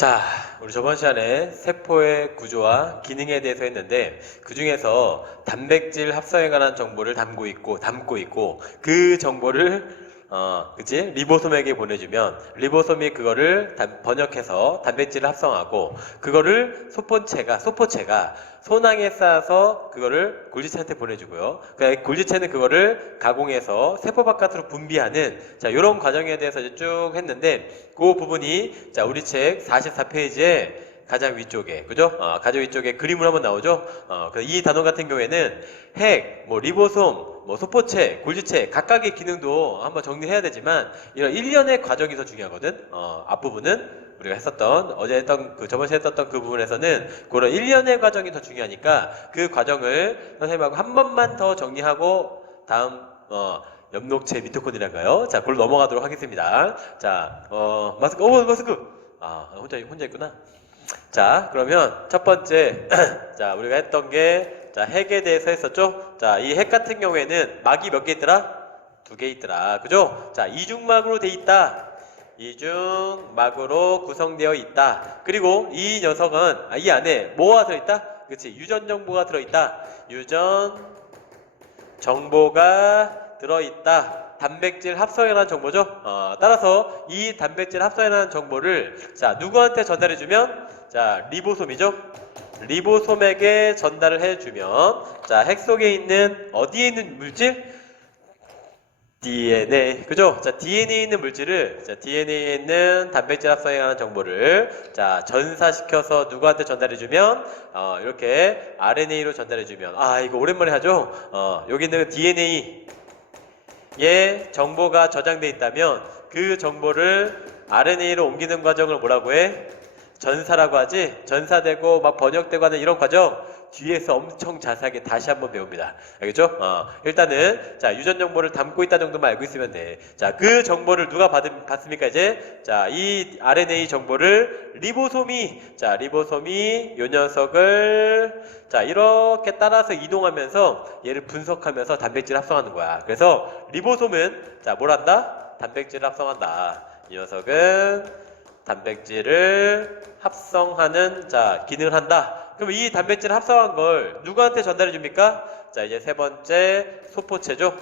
자, 우리 저번 시간에 세포의 구조와 기능에 대해서 했는데 그 중에서 단백질 합성에 관한 정보를 담고 있고 그 정보를 그치? 리보솜에게 보내주면 리보솜이 그거를 번역해서 단백질을 합성하고 그거를 소포체가 소낭에 쌓아서 그거를 골지체한테 보내주고요. 그러니까 골지체는 그거를 가공해서 세포 바깥으로 분비하는 자, 이런 과정에 대해서 이제 쭉 했는데 그 부분이 자, 우리 책 44페이지에 가장 위쪽에, 그죠? 가장 위쪽에 그림으로 한번 나오죠? 이 단원 같은 경우에는 핵, 리보솜, 소포체, 골지체, 각각의 기능도 한번 정리해야 되지만, 이런 일련의 과정이 더 중요하거든? 앞부분은 우리가 어제 했던, 저번 시간에 했던 그 부분에서는 그런 일련의 과정이 더 중요하니까 그 과정을 선생님하고 한 번만 더 정리하고 다음, 엽록체 미토콘이란가요? 자, 그걸로 넘어가도록 하겠습니다. 자, 마스크! 혼자 있구나. 자, 그러면 첫 번째, 자, 우리가 했던 게, 자, 핵에 대해서 했었죠? 자, 이 핵 같은 경우에는 막이 몇 개 있더라? 2개 있더라. 그죠? 자, 이중막으로 돼 있다. 이중막으로 구성되어 있다. 그리고 이 녀석은, 이 안에 뭐가 들어있다? 그치? 유전 정보가 들어있다. 유전 정보가 들어있다. 단백질 합성에 관한 정보죠. 따라서 이 단백질 합성에 관한 정보를 자, 누구한테 전달해주면 자, 리보솜이죠. 리보솜에게 전달을 해주면 자, 핵 속에 있는 어디에 있는 물질? DNA, 그죠? 자, DNA에 있는 물질을 자, DNA에 있는 단백질 합성에 관한 정보를 자, 전사시켜서 누구한테 전달해주면 이렇게 RNA로 전달해주면 이거 오랜만에 하죠? 여기 있는 DNA 에 정보가 저장돼 있다면 그 정보를 RNA로 옮기는 과정을 뭐라고 해? 전사라고 하지? 전사되고 막 번역되고 하는 이런 과정 뒤에서 엄청 자세하게 다시 한번 배웁니다. 알겠죠? 일단은 자, 유전 정보를 담고 있다 정도만 알고 있으면 돼. 자, 그 정보를 누가 받습니까 이제? 자, 이 RNA 정보를 리보솜이 요 녀석을 자, 이렇게 따라서 이동하면서 얘를 분석하면서 단백질 합성하는 거야. 그래서 리보솜은 자, 뭘 한다? 단백질을 합성한다. 이 녀석은 단백질을 합성하는 자, 기능을 한다. 그럼 이 단백질 합성한 걸 누구한테 전달해 줍니까? 자, 이제 세 번째 소포체죠.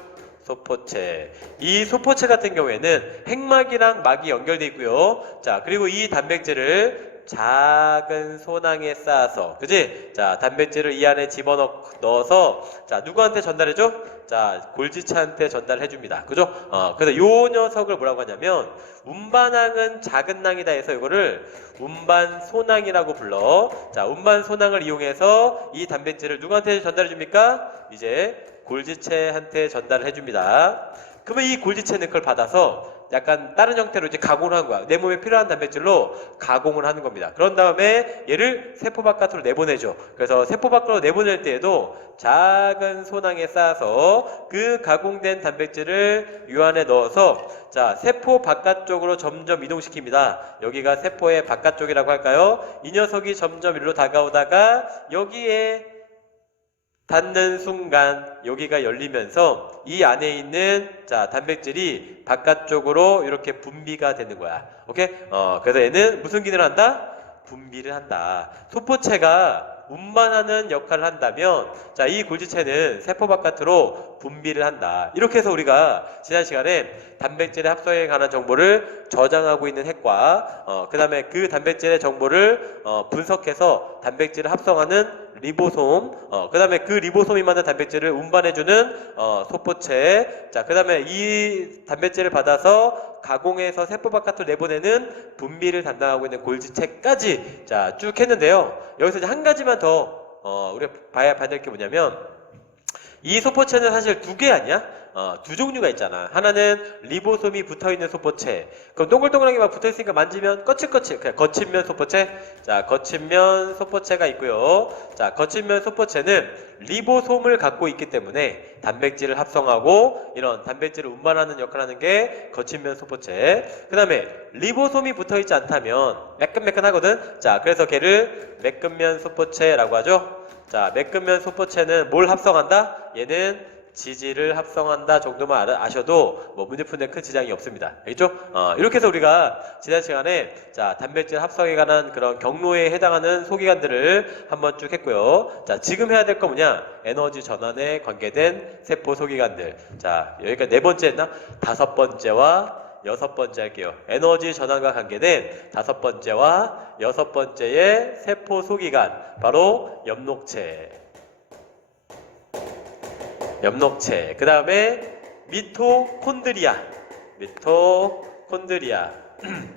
소포체. 이 소포체 같은 경우에는 핵막이랑 막이 연결돼 있고요. 자, 그리고 이 단백질을 작은 소낭에 쌓아서, 그지? 자, 단백질을 이 안에 집어넣어서, 자, 누구한테 전달해줘? 자, 골지체한테 전달해줍니다. 그죠? 그래서 요 녀석을 뭐라고 하냐면, 운반항은 작은 낭이다 해서 이거를 운반소낭이라고 불러. 자, 운반소낭을 이용해서 이 단백질을 누구한테 전달해줍니까? 이제 골지체한테 전달해줍니다. 그러면 이 골지체는 그걸 받아서 약간 다른 형태로 이제 가공을 하는 거야. 내 몸에 필요한 단백질로 가공을 하는 겁니다. 그런 다음에 얘를 세포 바깥으로 내보내죠. 그래서 세포 밖으로 내보낼 때에도 작은 소낭에 쌓아서 그 가공된 단백질을 이 안에 넣어서 자, 세포 바깥쪽으로 점점 이동시킵니다. 여기가 세포의 바깥쪽이라고 할까요? 이 녀석이 점점 일로 다가오다가 여기에 닿는 순간 여기가 열리면서 이 안에 있는 자, 단백질이 바깥쪽으로 이렇게 분비가 되는 거야. 오케이? 그래서 얘는 무슨 기능을 한다? 분비를 한다. 소포체가 운반하는 역할을 한다면 자, 이 골지체는 세포 바깥으로 분비를 한다. 이렇게 해서 우리가 지난 시간에 단백질의 합성에 관한 정보를 저장하고 있는 핵과 그 다음에 그 단백질의 정보를 분석해서 단백질을 합성하는 리보솜, 그 다음에 그 리보솜이 만든 단백질을 운반해주는 소포체, 자, 그 다음에 이 단백질을 받아서 가공해서 세포 바깥으로 내보내는 분비를 담당하고 있는 골지체까지 자, 쭉 했는데요. 여기서 이제 한 가지만 더 우리가 봐야 될 게 뭐냐면 이 소포체는 사실 2개 아니야? 2종류가 있잖아. 하나는 리보솜이 붙어있는 소포체. 그럼 동글동글하게만 붙어있으니까 만지면 거칠거칠. 그냥 거친면 소포체. 자, 거친면 소포체가 있고요. 자, 거친면 소포체는 리보솜을 갖고 있기 때문에 단백질을 합성하고 이런 단백질을 운반하는 역할을 하는 게 거친면 소포체. 그 다음에 리보솜이 붙어있지 않다면 매끈매끈하거든. 자, 그래서 걔를 매끈면 소포체라고 하죠. 자, 매끈면 소포체는 뭘 합성한다? 얘는 지질을 합성한다 정도만 아셔도 뭐 문제 푸는데 큰 지장이 없습니다. 알겠죠? 이렇게 해서 우리가 지난 시간에 자 단백질 합성에 관한 그런 경로에 해당하는 소기관들을 한번 쭉 했고요. 자 지금 해야 될 거 뭐냐? 에너지 전환에 관계된 세포 소기관들. 자 여기까지 네 번째 했나? 다섯 번째와 여섯 번째 할게요. 에너지 전환과 관계된 다섯 번째와 여섯 번째의 세포 소기관 바로 엽록체. 그 다음에 미토콘드리아.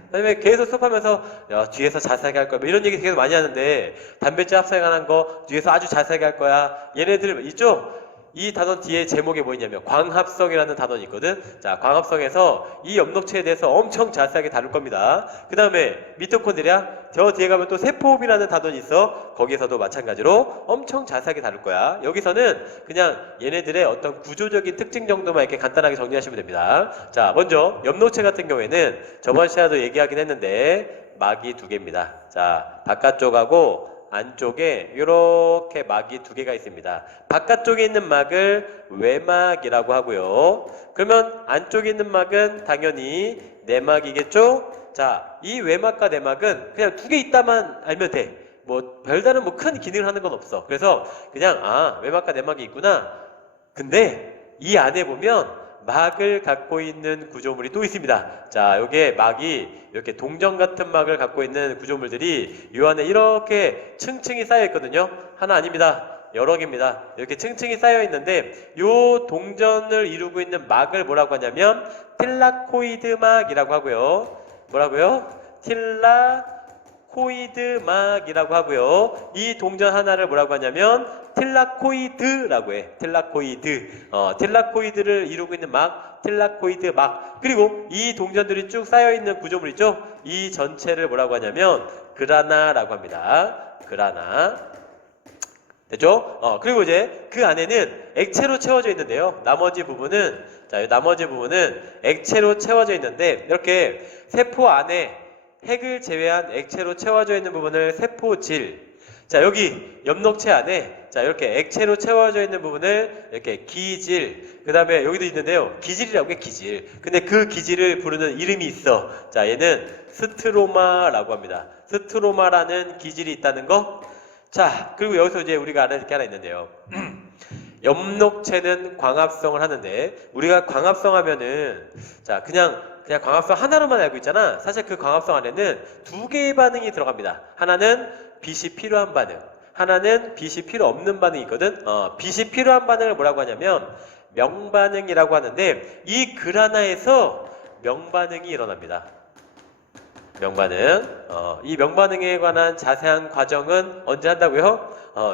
그다음에 계속 수업하면서 야, 뒤에서 자세하게 할 거야. 뭐 이런 얘기 계속 많이 하는데 단백질 합성에 관한 거 뒤에서 아주 자세하게 할 거야. 얘네들 있죠? 이 단원 뒤에 제목에 뭐 있냐면 광합성이라는 단원이 있거든. 자, 광합성에서 이 엽록체에 대해서 엄청 자세하게 다룰 겁니다. 그 다음에 미토콘드리아, 저 뒤에 가면 또 세포호흡이라는 단원이 있어. 거기에서도 마찬가지로 엄청 자세하게 다룰 거야. 여기서는 그냥 얘네들의 어떤 구조적인 특징 정도만 이렇게 간단하게 정리하시면 됩니다. 자, 먼저 엽록체 같은 경우에는 저번 시간에도 얘기하긴 했는데 막이 두 개입니다. 자, 바깥쪽하고 안쪽에 이렇게 막이 두 개가 있습니다. 바깥쪽에 있는 막을 외막이라고 하고요. 그러면 안쪽에 있는 막은 당연히 내막이겠죠? 자, 이 외막과 내막은 그냥 두 개 있다만 알면 돼. 뭐 별다른 뭐 큰 기능을 하는 건 없어. 그래서 그냥 외막과 내막이 있구나. 근데 이 안에 보면 막을 갖고 있는 구조물이 또 있습니다. 자, 요게 막이 이렇게 동전 같은 막을 갖고 있는 구조물들이 요 안에 이렇게 층층이 쌓여 있거든요. 하나 아닙니다. 여러 개입니다. 이렇게 층층이 쌓여 있는데 요 동전을 이루고 있는 막을 뭐라고 하냐면 틸라코이드 막이라고 하고요. 뭐라고요? 틸라코이드 막이라고 하고요. 이 동전 하나를 뭐라고 하냐면 틸라코이드라고 해. 틸라코이드를 이루고 있는 막, 틸라코이드 막. 그리고 이 동전들이 쭉 쌓여 있는 구조물 있죠? 이 전체를 뭐라고 하냐면 그라나라고 합니다. 그라나. 됐죠? 그리고 이제 그 안에는 액체로 채워져 있는데요. 나머지 부분은 액체로 채워져 있는데 이렇게 세포 안에 핵을 제외한 액체로 채워져 있는 부분을 세포질. 자, 여기 엽록체 안에 자, 이렇게 액체로 채워져 있는 부분을 이렇게 기질. 그 다음에 여기도 있는데요. 기질이라고 해, 기질. 근데 그 기질을 부르는 이름이 있어. 자, 얘는 스트로마라고 합니다. 스트로마라는 기질이 있다는 거. 자, 그리고 여기서 이제 우리가 알아야 될 게 하나 있는데요. 엽록체는 광합성을 하는데 우리가 광합성 하면은 자, 그냥 광합성 하나로만 알고 있잖아. 사실 그 광합성 안에는 두 개의 반응이 들어갑니다. 하나는 빛이 필요한 반응, 하나는 빛이 필요 없는 반응이 있거든. 빛이 필요한 반응을 뭐라고 하냐면 명반응이라고 하는데 이 그라나에서 명반응이 일어납니다. 명반응. 이 명반응에 관한 자세한 과정은 언제 한다고요?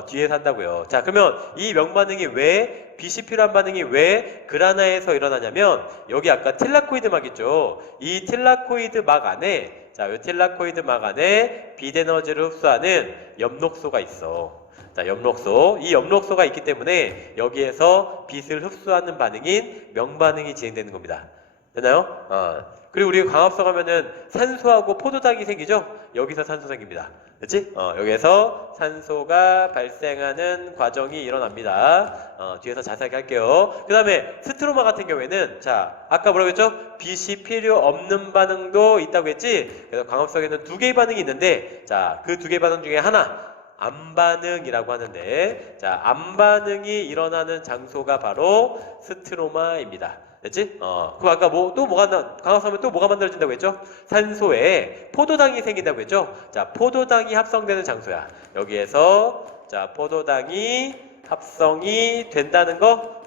뒤에서 한다고요. 자, 그러면 이 명반응이 왜 빛이 필요한 반응이 왜 그라나에서 일어나냐면 여기 아까 틸라코이드 막 있죠. 이 틸라코이드 막 안에 자, 이 틸라코이드 막 안에 빛 에너지를 흡수하는 엽록소가 있어. 자, 엽록소. 이 엽록소가 있기 때문에 여기에서 빛을 흡수하는 반응인 명반응이 진행되는 겁니다. 됐나요? 그리고 우리 광합성 하면은 산소하고 포도당이 생기죠? 여기서 산소 생깁니다. 됐지? 여기에서 산소가 발생하는 과정이 일어납니다. 뒤에서 자세하게 할게요. 그 다음에 스트로마 같은 경우에는 자, 아까 뭐라고 했죠? 빛이 필요 없는 반응도 있다고 했지? 그래서 광합성에는 두 개의 반응이 있는데 자, 그 두 개의 반응 중에 하나 암반응이라고 하는데 자, 암반응이 일어나는 장소가 바로 스트로마입니다. 됐지? 그 아까 광합성하면 또 뭐가 만들어진다고 했죠? 산소에 포도당이 생긴다고 했죠? 자, 포도당이 합성되는 장소야. 여기에서 자, 포도당이 합성이 된다는 거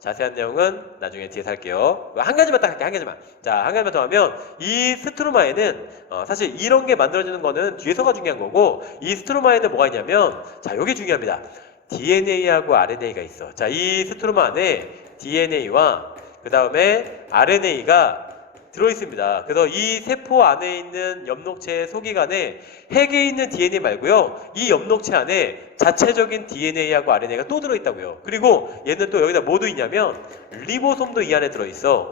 자세한 내용은 나중에 뒤에서 할게요. 한 가지만 딱 할게, 한 가지만. 자, 한 가지만 더 하면 이 스트로마에는 사실 이런 게 만들어지는 거는 뒤에서가 중요한 거고 이 스트로마에는 뭐가 있냐면 자, 여기 중요합니다. DNA하고 RNA가 있어. 자, 이 스트로마 안에 DNA와 그 다음에 RNA가 들어있습니다. 그래서 이 세포 안에 있는 엽록체의 소기관에 핵에 있는 DNA 말고요. 이 엽록체 안에 자체적인 DNA하고 RNA가 또 들어있다고요. 그리고 얘는 또 여기다 뭐도 있냐면 리보솜도 이 안에 들어있어.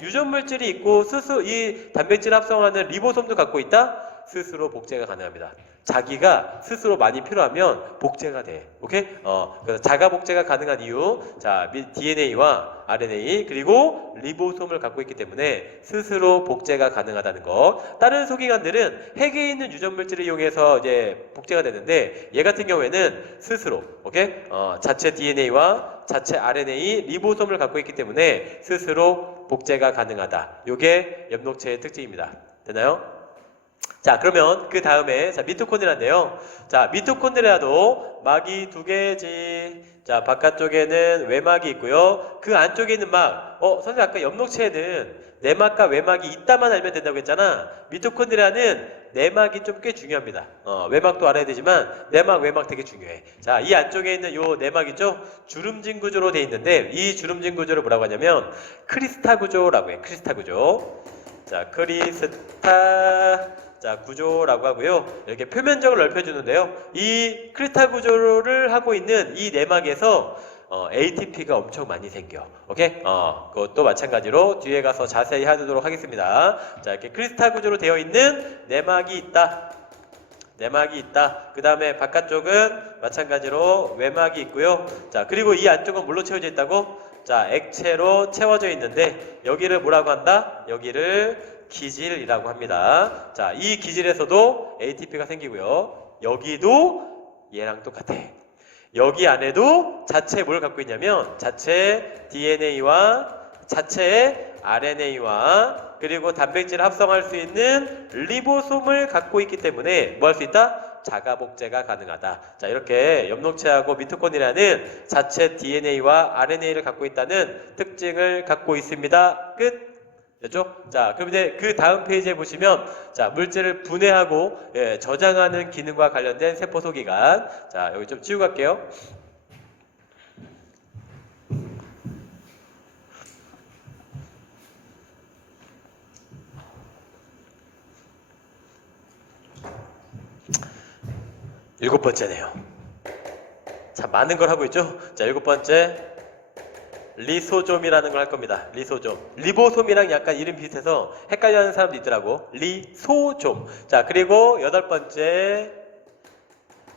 유전물질이 있고 이 단백질 합성하는 리보솜도 갖고 있다? 스스로 복제가 가능합니다. 자기가 스스로 많이 필요하면 복제가 돼. 오케이? 그래서 자가 복제가 가능한 이유, 자, DNA와 RNA 그리고 리보솜을 갖고 있기 때문에 스스로 복제가 가능하다는 거. 다른 소기관들은 핵에 있는 유전 물질을 이용해서 이제 복제가 되는데 얘 같은 경우에는 스스로, 오케이? 자체 DNA와 자체 RNA, 리보솜을 갖고 있기 때문에 스스로 복제가 가능하다. 요게 엽록체의 특징입니다. 되나요? 자, 그러면 그 다음에 자, 미토콘드리아인데요. 자, 미토콘드리아도 막이 두 개지. 자, 바깥쪽에는 외막이 있고요. 그 안쪽에 있는 막, 선생님 아까 엽록체에는 내막과 외막이 있다만 알면 된다고 했잖아. 미토콘드리아는 내막이 좀 꽤 중요합니다. 외막도 알아야 되지만 내막, 외막 되게 중요해. 자, 이 안쪽에 있는 요 내막 있죠? 주름진 구조로 돼 있는데 이 주름진 구조를 뭐라고 하냐면 크리스타 구조라고 해. 크리스타 구조. 자, 자, 구조라고 하고요. 이렇게 표면적으로 넓혀주는데요. 이 크리스탈 구조를 하고 있는 이 내막에서 ATP가 엄청 많이 생겨. 오케이? 그것도 마찬가지로 뒤에 가서 자세히 하도록 하겠습니다. 자, 이렇게 크리스탈 구조로 되어 있는 내막이 있다. 내막이 있다. 그 다음에 바깥쪽은 마찬가지로 외막이 있고요. 자, 그리고 이 안쪽은 뭘로 채워져 있다고? 자, 액체로 채워져 있는데 여기를 뭐라고 한다? 여기를 기질이라고 합니다. 자, 이 기질에서도 ATP가 생기고요. 여기도 얘랑 똑같아. 여기 안에도 자체 뭘 갖고 있냐면 자체 DNA와 자체 RNA와 그리고 단백질을 합성할 수 있는 리보솜을 갖고 있기 때문에 뭐 할 수 있다? 자가 복제가 가능하다. 자, 이렇게 엽록체하고 미토콘드리아는 자체 DNA와 RNA를 갖고 있다는 특징을 갖고 있습니다. 끝. 됐죠? 자, 그럼 이제 그 다음 페이지에 보시면 자, 물질을 분해하고 저장하는 기능과 관련된 세포 소기관. 자, 여기 좀 지우고 갈게요. 일곱 번째네요. 참 많은 걸 하고 있죠? 자, 일곱 번째. 리소좀이라는 걸 할 겁니다. 리소좀. 리보솜이랑 약간 이름 비슷해서 헷갈려하는 사람도 있더라고. 리소좀. 자, 그리고 여덟 번째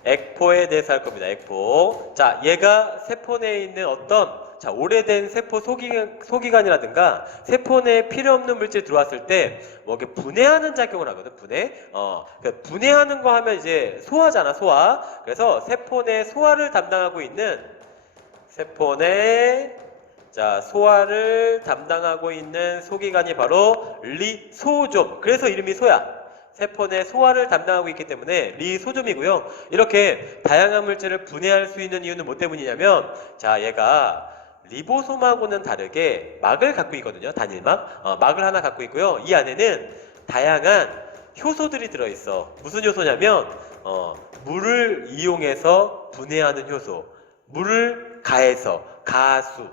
액포에 대해서 할 겁니다. 액포. 자, 얘가 세포 내에 있는 어떤 자, 오래된 세포 소기관이라든가 세포 내에 필요 없는 물질이 들어왔을 때 뭐 이렇게 분해하는 작용을 하거든. 분해. 분해하는 거 하면 이제 소화잖아. 소화. 그래서 세포 내 소화를 담당하고 있는 세포 내 자, 소화를 담당하고 있는 소기관이 바로 리소좀. 그래서 이름이 소야. 세포 내 소화를 담당하고 있기 때문에 리소좀이고요. 이렇게 다양한 물질을 분해할 수 있는 이유는 뭐 때문이냐면 자, 얘가 리보솜하고는 다르게 막을 갖고 있거든요. 단일막. 막을 하나 갖고 있고요. 이 안에는 다양한 효소들이 들어있어. 무슨 효소냐면 물을 이용해서 분해하는 효소. 물을 가해서 가수.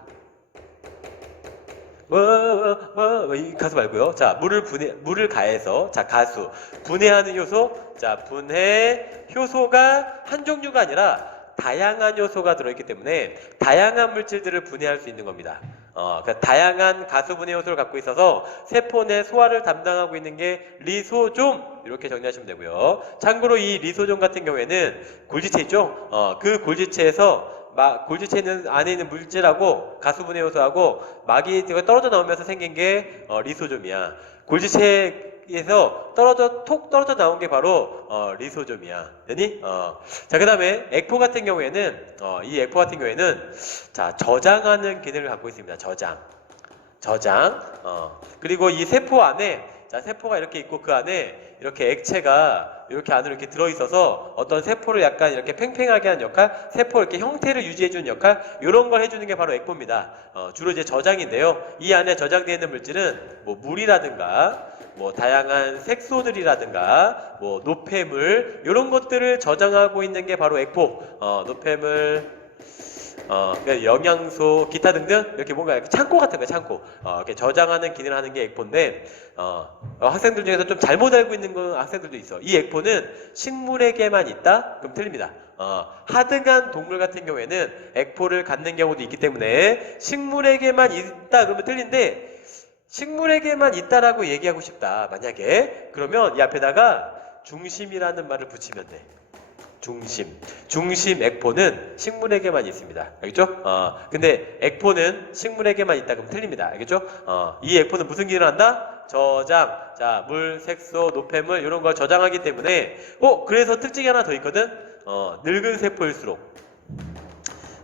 이 가수 말고요. 자, 물을 가해서 자, 가수. 분해하는 효소. 자, 분해 효소가 한 종류가 아니라 다양한 효소가 들어있기 때문에 다양한 물질들을 분해할 수 있는 겁니다. 그러니까 다양한 가수 분해 효소를 갖고 있어서 세포 내 소화를 담당하고 있는 게 리소좀 이렇게 정리하시면 되고요. 참고로 이 리소좀 같은 경우에는 골지체 있죠? 그 골지체에서 골지체 안에 있는 물질하고 가수분해 요소하고 막이 떨어져 나오면서 생긴 게 리소좀이야. 골지체에서 톡 떨어져 나온 게 바로 리소좀이야. 되니? 자, 그 다음에 액포 같은 경우에는 이 액포 같은 경우에는 자, 저장하는 기능을 갖고 있습니다. 저장. 그리고 이 세포 안에 자, 세포가 이렇게 있고 그 안에 이렇게 액체가 이렇게 안으로 이렇게 들어있어서 어떤 세포를 약간 이렇게 팽팽하게 하는 역할, 세포 이렇게 형태를 유지해주는 역할, 이런 걸 해주는 게 바로 액포입니다. 주로 이제 저장인데요. 이 안에 저장되어 있는 물질은 뭐 물이라든가, 뭐 다양한 색소들이라든가, 뭐 노폐물, 이런 것들을 저장하고 있는 게 바로 액포. 노폐물, 그러니까 영양소, 기타 등등 이렇게 뭔가 이렇게 창고 같은 거예요. 창고. 이렇게 저장하는 기능을 하는 게 액포인데 학생들 중에서 좀 잘못 알고 있는 건 학생들도 있어. 이 액포는 식물에게만 있다? 그럼 틀립니다. 하등한 동물 같은 경우에는 액포를 갖는 경우도 있기 때문에 식물에게만 있다 그러면 틀린데 식물에게만 있다라고 얘기하고 싶다. 만약에 그러면 이 앞에다가 중심이라는 말을 붙이면 돼. 중심 액포는 식물에게만 있습니다. 알겠죠? 근데 액포는 식물에게만 있다 그러면 틀립니다. 알겠죠? 이 액포는 무슨 기능을 한다? 저장. 자, 물, 색소, 노폐물 이런 걸 저장하기 때문에 그래서 특징이 하나 더 있거든. 늙은 세포일수록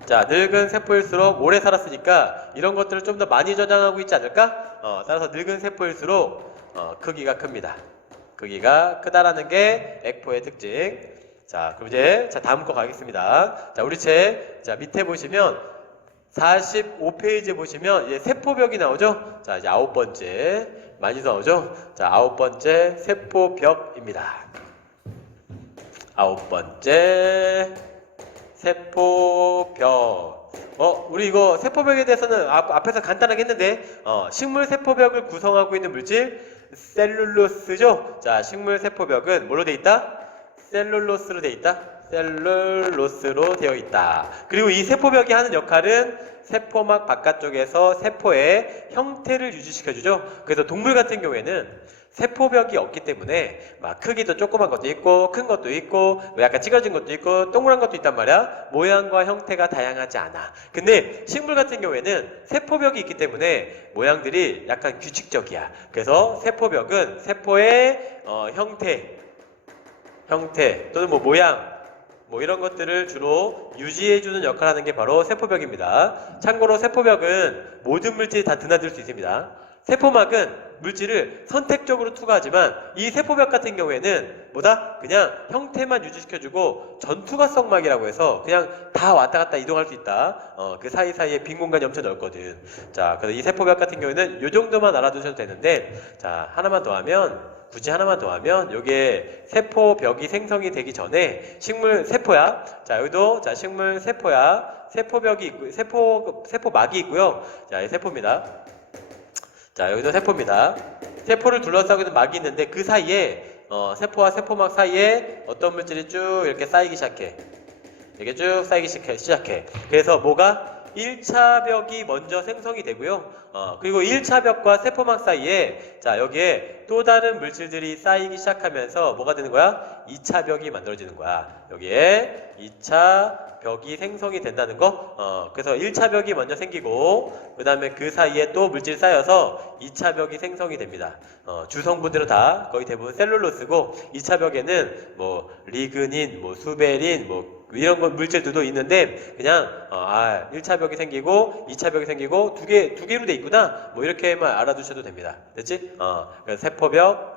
자, 늙은 세포일수록 오래 살았으니까 이런 것들을 좀 더 많이 저장하고 있지 않을까? 따라서 늙은 세포일수록 크기가 큽니다. 크기가 크다라는 게 액포의 특징. 자, 그럼 이제 다음 거 가겠습니다. 자, 우리 책 밑에 보시면 45페이지에 보시면 이제 세포벽이 나오죠? 자, 이제 9번째 많이 나오죠? 자, 9번째 세포벽입니다. 9번째 세포벽. 우리 이거 세포벽에 대해서는 앞에서 간단하게 했는데 식물 세포벽을 구성하고 있는 물질 셀룰로스죠? 자, 식물 세포벽은 뭘로 돼 있다? 셀룰로스로 되어 있다. 셀룰로스로 되어 있다. 그리고 이 세포벽이 하는 역할은 세포막 바깥쪽에서 세포의 형태를 유지시켜주죠. 그래서 동물 같은 경우에는 세포벽이 없기 때문에 막 크기도 조그만 것도 있고 큰 것도 있고 약간 찌그러진 것도 있고 동그란 것도 있단 말이야. 모양과 형태가 다양하지 않아. 근데 식물 같은 경우에는 세포벽이 있기 때문에 모양들이 약간 규칙적이야. 그래서 세포벽은 세포의 형태 또는 모양 이런 것들을 주로 유지해주는 역할을 하는 게 바로 세포벽입니다. 참고로 세포벽은 모든 물질이 다 드나들 수 있습니다. 세포막은 물질을 선택적으로 투과하지만 이 세포벽 같은 경우에는 그냥 형태만 유지시켜주고 전투과성막이라고 해서 그냥 다 왔다 갔다 이동할 수 있다. 그 사이사이에 빈 공간이 엄청 넓거든. 자, 그래서 이 세포벽 같은 경우에는 이 정도만 알아두셔도 되는데, 자, 굳이 하나만 더 하면 요게 세포벽이 생성이 되기 전에 식물 세포야. 자, 여기도 식물 세포야. 세포벽이 있고 세포막이 있고요. 자, 이 세포입니다. 자, 여기도 세포입니다. 세포를 둘러싸고 있는 막이 있는데 그 사이에 세포와 세포막 사이에 어떤 물질이 쭉 이렇게 쌓이기 시작해. 이렇게 쭉 쌓이기 시작해. 그래서 1차 벽이 먼저 생성이 되고요. 그리고 1차 벽과 세포막 사이에 여기에 또 다른 물질들이 쌓이기 시작하면서 뭐가 되는 거야? 2차 벽이 만들어지는 거야. 여기에 2차 벽이 생성이 된다는 거. 그래서 1차 벽이 먼저 생기고 그 다음에 그 사이에 또 물질이 쌓여서 2차 벽이 생성이 됩니다. 주성분들은 다 거의 대부분 셀룰로스고 2차 벽에는 리그닌, 수베린, 이런 물질들도 있는데 그냥 1차 벽이 생기고 2차 벽이 생기고 두 개로 돼 있구나 이렇게만 알아두셔도 됩니다. 됐지? 그래서 세포벽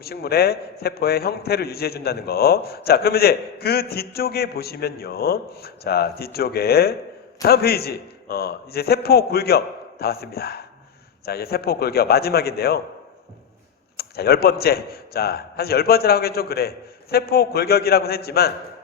식물의 세포의 형태를 유지해 준다는 거. 자, 그러면 이제 그 뒤쪽에 보시면요. 자, 뒤쪽에 다음 페이지 이제 세포 골격 다 왔습니다. 자, 이제 세포 골격 마지막인데요. 자, 10번째. 자, 사실 10번째라고 하긴 좀 그래. 세포 골격이라고는 했지만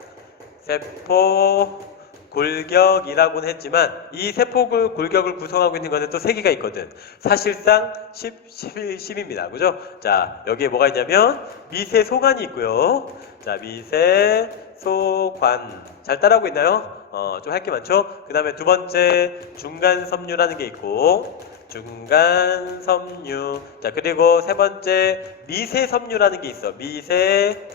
이 세포 골격을 구성하고 있는 것은 또 3개가 있거든. 사실상 10입니다. 그죠? 자, 여기에 뭐가 있냐면 미세소관이 있고요. 자, 미세소관. 잘 따라하고 있나요? 좀 할 게 많죠? 그 다음에 두 번째 중간섬유라는 게 있고 중간섬유. 자, 그리고 세 번째 미세섬유라는 게 있어. 미세섬유.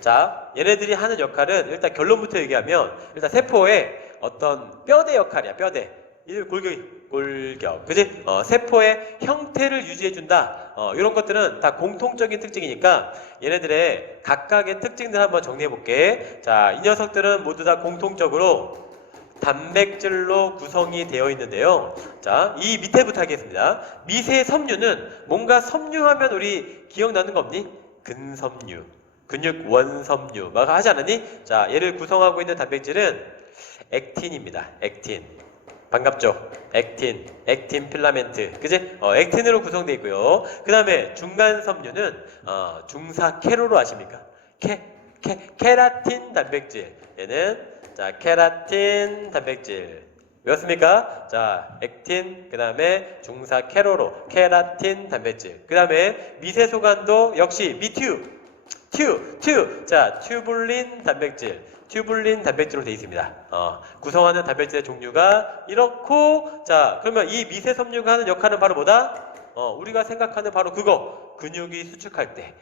자, 얘네들이 하는 역할은 일단 결론부터 얘기하면 일단 세포의 어떤 뼈대 역할이야. 뼈대. 이 골격. 그지? 세포의 형태를 유지해준다. 이런 것들은 다 공통적인 특징이니까 얘네들의 각각의 특징들 한번 정리해볼게. 자, 이 녀석들은 모두 다 공통적으로 단백질로 구성이 되어 있는데요. 자, 이 밑에부터 하겠습니다. 미세 섬유는 뭔가 섬유하면 우리 기억나는 거 없니? 근섬유, 근육 원섬유 막 하지 않았니? 자, 얘를 구성하고 있는 단백질은 액틴입니다. 액틴. 반갑죠? 액틴 필라멘트. 그지? 액틴으로 구성되어 있고요. 그 다음에 중간섬유는 중사 캐로로 아십니까? 케라틴 단백질. 얘는 자, 케라틴 단백질. 외웠습니까? 자, 액틴, 그 다음에 중사 캐로로, 케라틴 단백질. 그 다음에 미세소관도 역시 자, 튜블린 단백질. 튜블린 단백질로 되어 있습니다. 구성하는 단백질의 종류가 이렇고, 자, 그러면 이 미세섬유가 하는 역할은 바로 뭐다? 우리가 생각하는 바로 그거. 근육이 수축할 때,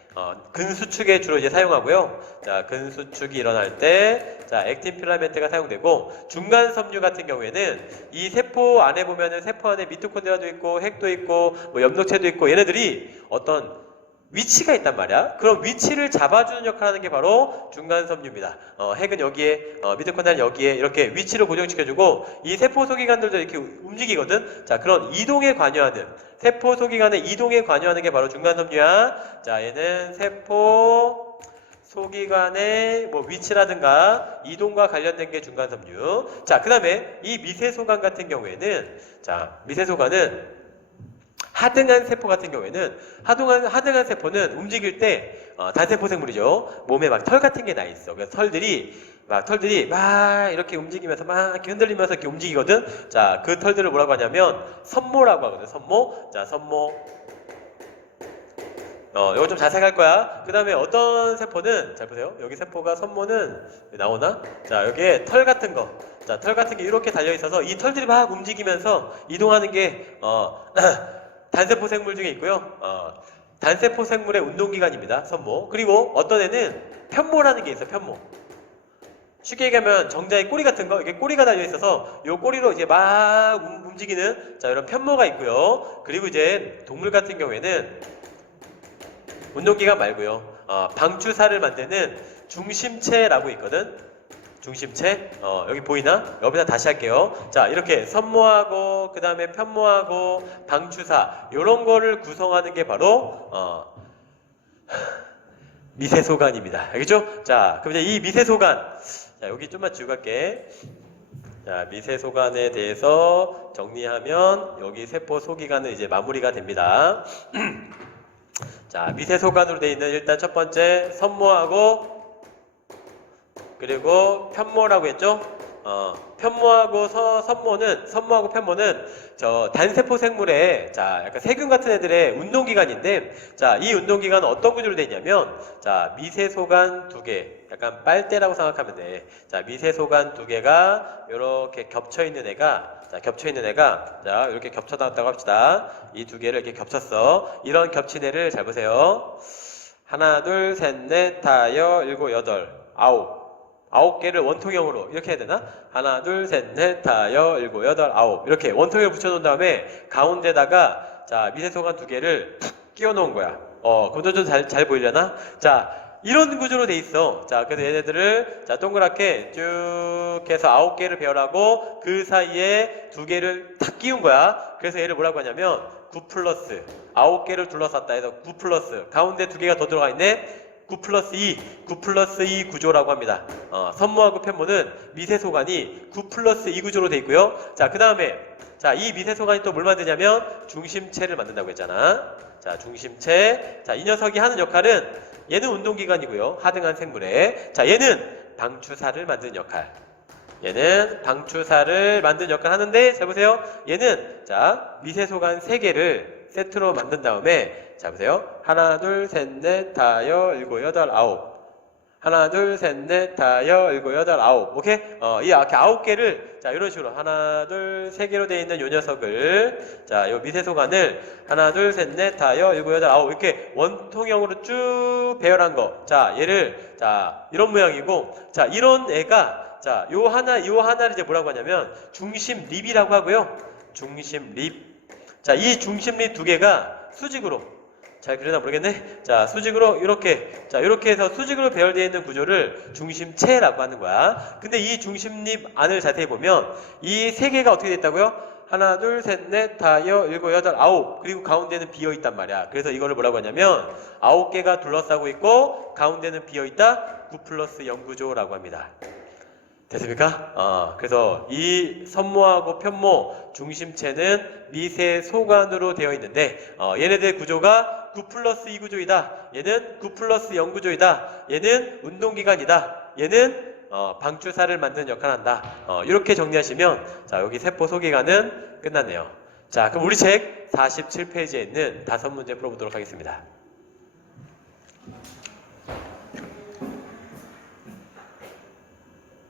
근수축에 주로 이제 사용하고요. 자, 근수축이 일어날 때, 자, 액틴 필라멘트가 사용되고, 중간 섬유 같은 경우에는 이 세포 안에 보면은 세포 안에 미토콘드리아도 있고, 핵도 있고, 뭐 염록체도 있고, 얘네들이 어떤 위치가 있단 말이야. 그럼 위치를 잡아주는 역할을 하는 게 바로 중간 섬유입니다. 핵은 여기에, 미토콘드리아는 여기에 이렇게 위치를 고정시켜주고 이 세포 소기관들도 이렇게 움직이거든. 자, 그런 이동에 관여하는 세포 소기관의 이동에 관여하는 게 바로 중간 섬유야. 자, 얘는 세포 소기관의 뭐 위치라든가 이동과 관련된 게 중간 섬유. 자, 그 다음에 이 미세소관 같은 경우에는 자, 미세소관은 하등한 세포 같은 경우에는 하등한 세포는 움직일 때 단세포 생물이죠. 몸에 막 털 같은 게 나 있어. 그래서 털들이 막 이렇게 움직이면서 막 이렇게 흔들리면서 이렇게 움직이거든. 자, 그 털들을 뭐라고 하냐면 선모라고 하거든. 선모. 자, 선모. 이거 좀 자세히 할 거야. 그 다음에 어떤 세포는 잘 보세요. 여기 세포가 선모는 나오나? 자, 여기에 털 같은 거. 자, 털 같은 게 이렇게 달려 있어서 이 털들이 막 움직이면서 이동하는 게 단세포 생물 중에 있고요. 단세포 생물의 운동기관입니다. 선모. 그리고 어떤 애는 편모라는 게 있어요. 편모. 쉽게 얘기하면 정자의 꼬리 같은 거, 이게 꼬리가 달려 있어서 이 꼬리로 이제 막 움직이는 자, 이런 편모가 있고요. 그리고 이제 동물 같은 경우에는 운동기관 말고요. 방추사를 만드는 중심체라고 있거든. 중심체. 여기 보이나? 여기다 다시 할게요. 자, 이렇게 선모하고 그 다음에 편모하고 방추사 요런 거를 구성하는 게 바로 미세소관입니다. 알겠죠? 자, 그럼 이제 이 미세소관. 자, 여기 좀만 지우고 갈게. 자, 미세소관에 대해서 정리하면 여기 세포 소기관은 이제 마무리가 됩니다. 자, 미세소관으로 되어 있는 일단 첫 번째 선모하고 그리고 편모라고 했죠? 편모하고 선모하고 편모는 저 단세포 생물의 자, 약간 세균 같은 애들의 운동기관인데 자, 이 운동기관은 어떤 구조로 되어 있냐면 자, 미세소관 두 개, 약간 빨대라고 생각하면 돼. 자, 미세소관 두 개가 이렇게 겹쳐 있는 애가 자, 이렇게 겹쳐 놨다고 합시다. 이 두 개를 이렇게 겹쳤어. 이런 겹친 애를 잘 보세요. 하나, 둘, 셋, 넷, 다여, 일곱, 여덟, 아홉 개를 원통형으로 이렇게 해야 되나? 하나, 둘, 셋, 넷, 다여, 일곱, 여덟, 아홉 이렇게 원통형을 붙여놓은 다음에 가운데다가 자, 미세소관 두 개를 툭 끼워 놓은 거야. 그럼 좀 잘 보이려나? 자, 이런 구조로 돼 있어. 자, 그래서 얘네들을 자, 동그랗게 쭉 해서 9개를 배열하고 그 사이에 두 개를 탁 끼운 거야. 그래서 얘를 뭐라고 하냐면 9 플러스 9개를 둘러쌌다 해서 9 플러스 가운데 두 개가 더 들어가 있네. 9 플러스 2 구조라고 합니다. 선모하고 편모는 미세소관이 9 플러스 2 구조로 돼 있고요. 자, 그 다음에 자, 이 미세소관이 또 뭘 만드냐면 중심체를 만든다고 했잖아. 자, 중심체. 자, 이 녀석이 하는 역할은 얘는 운동기관이고요. 하등한 생물에. 자, 얘는 방추사를 만드는 역할. 얘는 방추사를 만드는 역할을 하는데 잘 보세요. 얘는 자, 미세소관 3개를 세트로 만든 다음에 자, 보세요. 하나, 둘, 셋, 넷, 다여, 일곱, 여덟, 아홉. 하나, 둘, 셋, 넷, 다여, 일곱, 여덟, 아홉. 오케이? 이 이렇게 9개를 자, 이런 식으로 하나, 둘, 3개로 되어 있는 요 녀석을 자, 요 미세소관을 하나, 둘, 셋, 넷, 다여, 일곱, 여덟, 아홉 이렇게 원통형으로 쭉 배열한 거. 자, 얘를 자, 이런 모양이고 자, 이런 애가 자, 요 하나를 이제 뭐라고 하냐면 중심립이라고 하고요. 중심립. 자, 이 중심립 두 개가 수직으로 잘 그려나 모르겠네. 자, 수직으로 이렇게 자, 이렇게 해서 수직으로 배열되어 있는 구조를 중심체라고 하는 거야. 근데 이 중심립 안을 자세히 보면 이 세 개가 어떻게 됐다고요? 하나, 둘, 셋, 넷, 다여, 일곱, 여덟, 아홉. 그리고 가운데는 비어 있단 말이야. 그래서 이거를 뭐라고 하냐면 9개가 둘러싸고 있고 가운데는 비어 있다. 9 플러스 0 구조라고 합니다. 됐습니까? 그래서 이 선모하고 편모 중심체는 미세소관으로 되어 있는데 얘네들의 구조가 9 플러스 2 구조이다. 얘는 9 플러스 0 구조이다. 얘는 운동기관이다. 얘는 방추사를 만드는 역할을 한다. 이렇게 정리하시면 자, 여기 세포 소기관은 끝났네요. 자, 그럼 우리 책 47페이지에 있는 5문제 풀어보도록 하겠습니다.